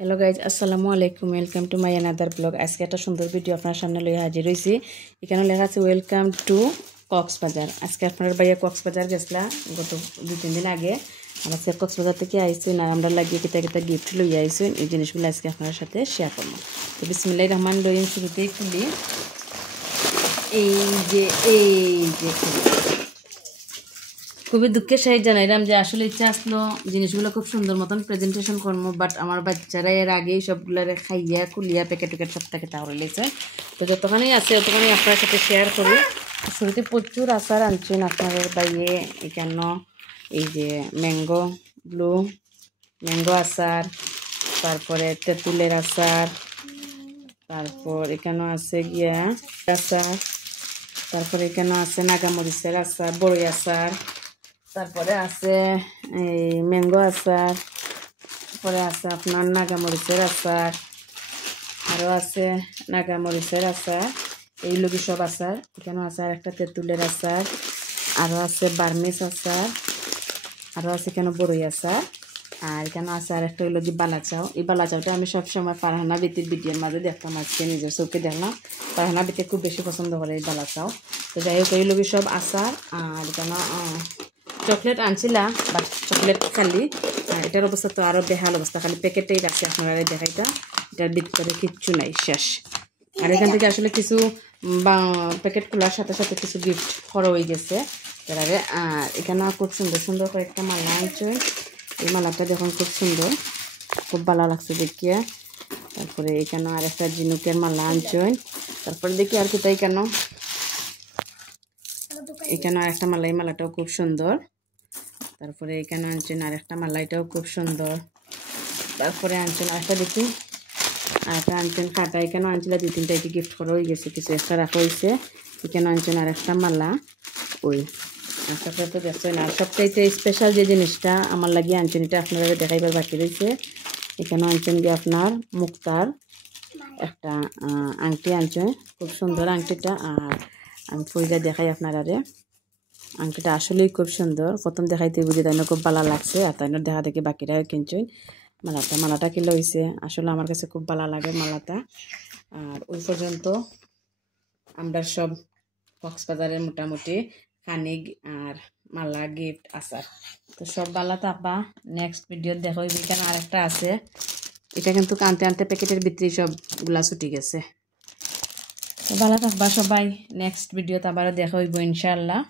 Hello guys, আসসালামু আলাইকুম। Welcome to my another blog. আজকে একটা সুন্দর ভিডিও আপনার সামনে লইয়া হাজির হয়েছি। এখানে লেখা আছে ওয়েলকাম টু কক্সবাজার। আজকে আপনার ভাইয়া কক্সবাজার গেছিলা গত 2-3 দিন আগে। আজকে কক্সবাজার থেকে আইসি না, আমরা লাগিয়ে কিতা কিতা গিফট লইয়া আইসি। এই জিনিসগুলো আজকে আপনার সাথে শেয়ার করবো। তো বিসমিল্লাহির রহমানির রহিম, শুরুতেই খুলি। এই যে খুবই দুঃখের সহিত জানাইলাম যে আসলে ইচ্ছা আসলো জিনিসগুলো খুব সুন্দর মতন প্রেজেন্টেশন করবো, বাট আমার বাচ্চারা এর আগেই সবগুলারে খাইয়া খুলিয়া প্যাকেট সবটাকে তাহলে লেগেছে। তো যতখানি আছে ততখানি আপনার সাথে শেয়ার করি। শুরুতে প্রচুর আচার আনছেন আপনাদের বাইরে। এখানে এই যে ব্লু ম্যাঙ্গো আচার, তারপরে তেঁতুলের আচার, তারপর এখানে আছে গিয়া আচার, তারপরে এখানে আছে নাগামরিচের আচার, বড়ই আচার, তারপরে আছে এই ম্যাঙ্গো আচার, তারপরে আছে আপনার নাগামরিচের আচার, আরও আছে নাগামরিচের আচার। এইগুলো সব আচার এখানে আছে। আর একটা তেঁতুলের আচার, আরও আছে বার্মিস আচার, আরও আছে এখানে বড়ই আচার। আর এখানে আছে আর একটা হইলো যে বালাচাও। এই বালাচাওটা আমি সবসময় ফারহানা বিতির ভিডিওর মাঝে দেখতাম, আজকে নিজের চোখে দেখলাম। ফারহানা বিতে খুব বেশি পছন্দ করে এই বালাচাও। তো যাই হোক, এইগুলো সব আচার। আর এখানে চকলেট আনছিলাম, বাট চকলেট খালি। এটার অবস্থা তো আরও বেহাল অবস্থা, খালি প্যাকেটেই রাখছি আপনারা দেখাইটা। এটার ভিতরে কিচ্ছু নাই, শেষ। আর এখান থেকে আসলে কিছু প্যাকেট খোলার সাথে সাথে কিছু গিফট করা হয়ে গেছে এবারে। আর এখানে খুব সুন্দর সুন্দর কয়েকটা মালা আনছে। এই মালাটা দেখুন, খুব সুন্দর, খুব ভালো লাগছে দেখিয়ে। তারপরে এখানে আর একটা ঝিনুকের মালা আনছে। তারপরে দেখি আর কোথায় এখানে আর একটা মালা, এই মালাটাও খুব সুন্দর। তারপরে এখানে আনছেন আর একটা মালা, এটাও খুব সুন্দর। তারপরে আনছেন আর একটা, দেখি আর একটা আনছেন কাটা। এখানে আনছিল 2-3টা গিফট করা হয়ে গেছে, কিছু একটা রাখা হয়েছে। এখানে আনছেন আর একটা মালা। ওই আশাটা তো দেখছেন। আর সবচাইতে স্পেশাল যে জিনিসটা আমার লাগিয়ে আনছেন, এটা আপনারা দেখাইবার বাকি রয়েছে। এখানে আনছেন গিয়ে আপনার মুক্তার একটা আংটি আনছে, খুব সুন্দর আংটিটা। আর আমি পয়সা দেখাই আপনারা। আংটিটা আসলেই খুব সুন্দর। প্রথম দেখাইতে বুঝি তাই খুব ভালো লাগছে, আর তাই দেখা দেখি বাকিরা কিনছেন। মালাটা কিলো হয়েছে, আসলে আমার কাছে খুব ভালো লাগে মালাটা। আর ওই পর্যন্ত আমরা সব কক্সবাজারের মোটামুটি খানিক আর মালা গিফট আচার তো সব ভালো থাকবা। নেক্সট ভিডিও দেখো। এখানে আরেকটা আছে, এটা কিন্তু আনতে আনতে প্যাকেটের ভিতরে সবগুলা ছুটি গেছে। তো ভালো থাকবা সবাই। নেক্সট ভিডিওতে আবারও দেখা হইব ইনশাআল্লাহ।